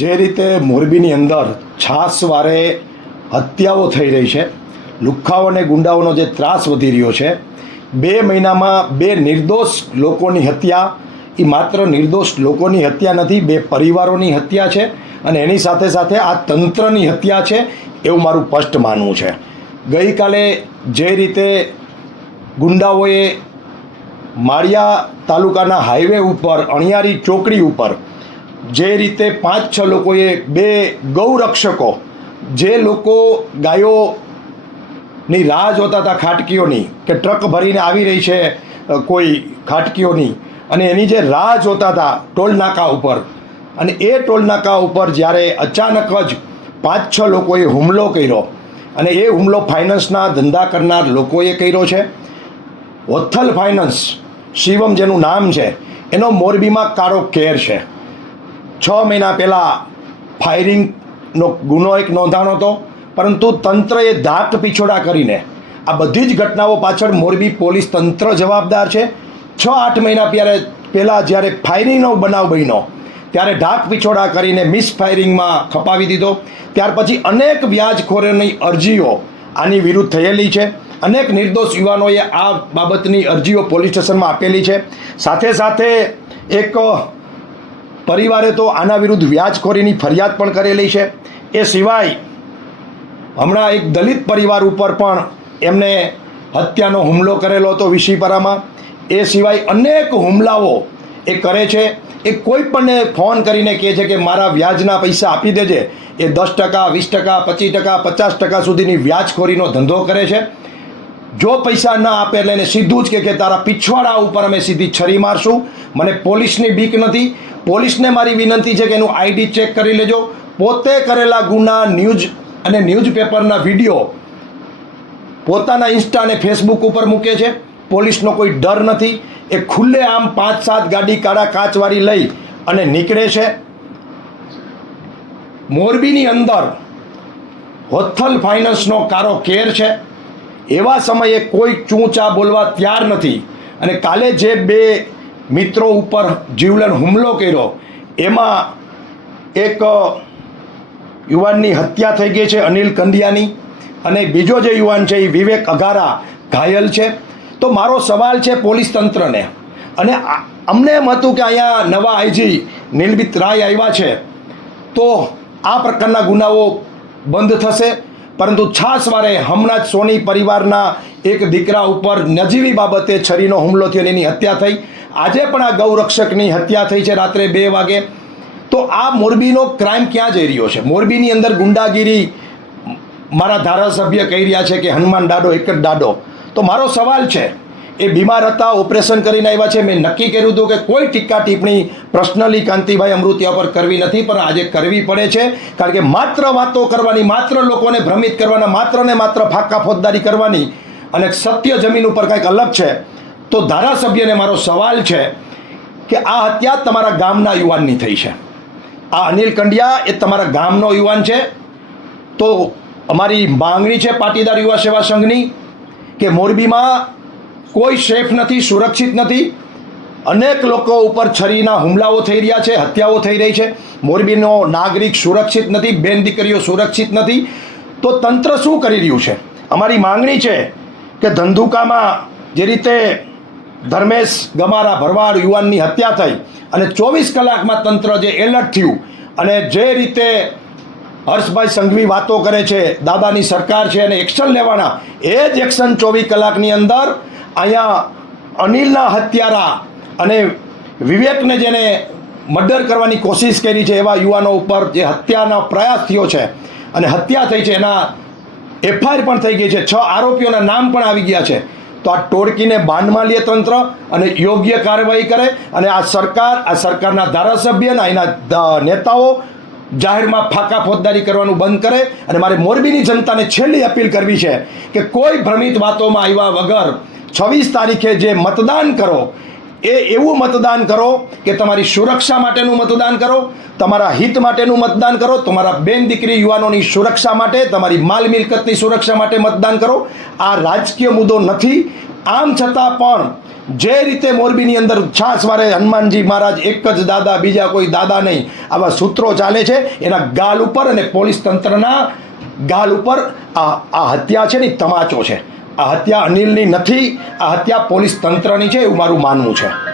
જે રીતે મોરબીની અંદર છાસવારે હત્યાઓ થઈ રહી છે, લુખ્ખાઓ અને ગુંડાઓનો જે ત્રાસ વધી રહ્યો છે, 2 મહિનામાં 2 નિર્દોષ લોકોની હત્યા, એ માત્ર નિર્દોષ લોકોની હત્યા નથી, 2 પરિવારોની હત્યા છે અને એની સાથે સાથે આ તંત્રની હત્યા છે એવું મારું સ્પષ્ટ માનવું છે. ગઈકાલે જે રીતે ગુંડાઓએ માળિયા તાલુકાના હાઈવે ઉપર અણિયારી ચોકડી ઉપર જે રીતે 5-6 લોકોએ 2 ગૌરક્ષકો, જે લોકો ગાયોની રાહ જોતા હતા ખાટકીઓની, કે ટ્રક ભરીને આવી રહી છે કોઈ ખાટકીઓની, અને એની જે રાહ જોતા હતા ટોલ નાકા ઉપર, અને એ ટોલ નાકા ઉપર જ્યારે અચાનક જ 5-6 લોકોએ હુમલો કર્યો, અને એ હુમલો ફાઇનાન્સના ધંધા કરનાર લોકોએ કર્યો છે. વત્થલ ફાઇનાન્સ, શિવમ જેનું નામ છે, એનો મોરબીમાં કાળો કેર છે. 6 મહિના પહેલાં ફાયરિંગનો ગુનો એક નોંધાણો હતો, પરંતુ તંત્રએ ધાક પીછોડા કરીને આ બધી જ ઘટનાઓ પાછળ મોરબી પોલીસ તંત્ર જવાબદાર છે. 6-8 મહિના પહેલાં જ્યારે ફાયરિંગનો બનાવ બન્યો ત્યારે ઢાક પીછોડા કરીને મિસ ફાયરિંગમાં ખપાવી દીધો. ત્યાર પછી અનેક વ્યાજખોરોની અરજીઓ આની વિરુદ્ધ થયેલી છે. અનેક નિર્દોષ યુવાનોએ આ બાબતની અરજીઓ પોલીસ સ્ટેશનમાં આપેલી છે. સાથે સાથે એક પરિવારે તો આના વિરુદ્ધ વ્યાજખોરીની ફરિયાદ પણ કરેલી છે. એ સિવાય હમણાં એક દલિત પરિવાર ઉપર પણ એમને હત્યાનો હુમલો કરેલો હતો વિશીપરામાં. એ સિવાય અનેક હુમલાઓ એ કરે છે. એ કોઈ પણને ફોન કરીને કહે છે કે મારા વ્યાજના પૈસા આપી દેજે. એ 10%, 20%, 25%, 50% સુધીની વ્યાજખોરીનો ધંધો કરે છે. જો પૈસા ના આપે એટલે એને સીધું જ કે તારા પીછવાડા ઉપર અમે સીધી છરી મારશું. મને પોલીસની બીક નથી. પોલીસને મારી વિનંતી છે કે એનું આઈડી ચેક કરી લેજો. પોતે કરેલા ગુના ન્યૂઝ અને ન્યૂઝપેપરના વિડીયો પોતાના ઇન્સ્ટા અને ફેસબુક ઉપર મૂકે છે. પોલીસનો કોઈ ડર નથી. એ ખુલ્લે આમ 5-7 ગાડી કાળા કાચવાળી લઈ અને નીકળે છે. મોરબીની અંદર વત્થલ ફાઇનાન્સનો કારો કેર છે. એવા સમયે કોઈ ચૂંચા બોલવા તૈયાર નથી. અને કાલે જે 2 મિત્રો ઉપર જીવલેણ હુમલો કર્યો એમાં એક યુવાનની હત્યા થઈ ગઈ છે, અનિલ કંડિયાની, અને બીજો જે યુવાન છે એ વિવેક અઘારા ઘાયલ છે. તો મારો સવાલ છે પોલીસ તંત્રને, અને અમને એમ હતું કે અહીંયા નવા આઈજી નિલબિત રાય આવ્યા છે તો આ પ્રકારના ગુનાઓ બંધ થશે, પરંતુ છાસવારે હમણાં જ સોની પરિવારના એક દીકરા ઉપર નજીવી બાબતે છરીનો હુમલો થયો અને એની હત્યા થઈ. આજે પણ આ ગૌરક્ષકની હત્યા થઈ છે રાત્રે 2 વાગે. તો આ મોરબીનો ક્રાઇમ ક્યાં જઈ રહ્યો છે? મોરબીની અંદર ગુંડાગીરી મારા ધારાસભ્ય કહી રહ્યા છે કે હનુમાન દાડો એક જ દાડો. તો મારો સવાલ છે, એ બીમાર હતા, ઓપરેશન કરીને આવ્યા છે. મેં નક્કી કર્યું હતું કે કોઈ ટીકા ટિપ્પણી પર્સનલી કાંતિભાઈ અમૃતિયા પર કરવી નથી, પણ આજે કરવી પડે છે. કારણ કે માત્ર વાતો કરવાની, માત્ર લોકોને ભ્રમિત કરવાના, માત્ર ને માત્ર ફાંકા ફોજદારી કરવાની અને સત્ય જમીન ઉપર કંઈક અલગ છે. તો ધારાસભ્યને મારો સવાલ છે કે આ હત્યા તમારા ગામના યુવાનની થઈ છે. આ અનિલ કંડિયા એ તમારા ગામનો યુવાન છે. તો અમારી માંગણી છે પાટીદાર યુવા સેવા સંઘની કે મોરબીમાં કોઈ સેફ નથી, સુરક્ષિત નથી. અનેક લોકો ઉપર છરીના હુમલાઓ થઈ રહ્યા છે, હત્યાઓ થઈ રહી છે. મોરબીનો નાગરિક સુરક્ષિત નથી, બેન દીકરીઓ સુરક્ષિત નથી. તો તંત્ર શું કરી રહ્યું છે? અમારી માંગણી છે કે ધંધુકામાં જે રીતે ધર્મેશ ગમારા ભરવાડ યુવાનની હત્યા થઈ અને 24 કલાકમાં તંત્ર જે એલર્ટ થયું, અને જે રીતે હર્ષભાઈ સંઘવી વાતો કરે છે દાદાની સરકાર છે અને એક્શન લેવાના, એ જ એક્શન 24 કલાકની અંદર અહીંયા અનિલના હત્યારા અને વિવેકને જેને મર્ડર કરવાની કોશિશ કરી છે એવા યુવાનો ઉપર જે હત્યાનો પ્રયાસ થયો છે અને હત્યા થઈ છે, એના એફઆઈઆર પણ થઈ ગઈ છે. 6 આરોપીઓના નામ પણ આવી ગયા છે. તો આ ટોળકીને બાંધમાં લે તંત્ર અને યોગ્ય કાર્યવાહી કરે. અને આ સરકારના ધારાસભ્ય અને અહીંના નેતાઓ જાહેરમાં ફાંકા ફોજદારી કરવાનું બંધ કરે. અને મારે મોરબીની જનતાને છેલ્લી અપીલ કરવી છે કે કોઈ ભ્રમિત વાતોમાં આવ્યા વગર 26 તારીખે જે મતદાન કરો એ એવું મતદાન કરો કે તમારી સુરક્ષા માટેનું મતદાન કરો, તમારા હિત માટેનું મતદાન કરો, તમારા બેન દીકરી યુવાનોની સુરક્ષા માટે, તમારી માલ મિલકતની સુરક્ષા માટે મતદાન કરો. આ રાજકીય મુદ્દો નથી. આમ છતાં પણ જે રીતે મોરબીની અંદર છાસવારે હનુમાનજી મહારાજ એક જ દાદા, બીજા કોઈ દાદા નહીં, આવા સૂત્રો ચાલે છે, એના ગાલ ઉપર અને પોલીસ તંત્રના ગાલ ઉપર આ હત્યા છે ને તમાચો છે. આ હત્યા અનિલની નથી, આ હત્યા પોલીસ તંત્રની છે એવું મારું માનવું છે.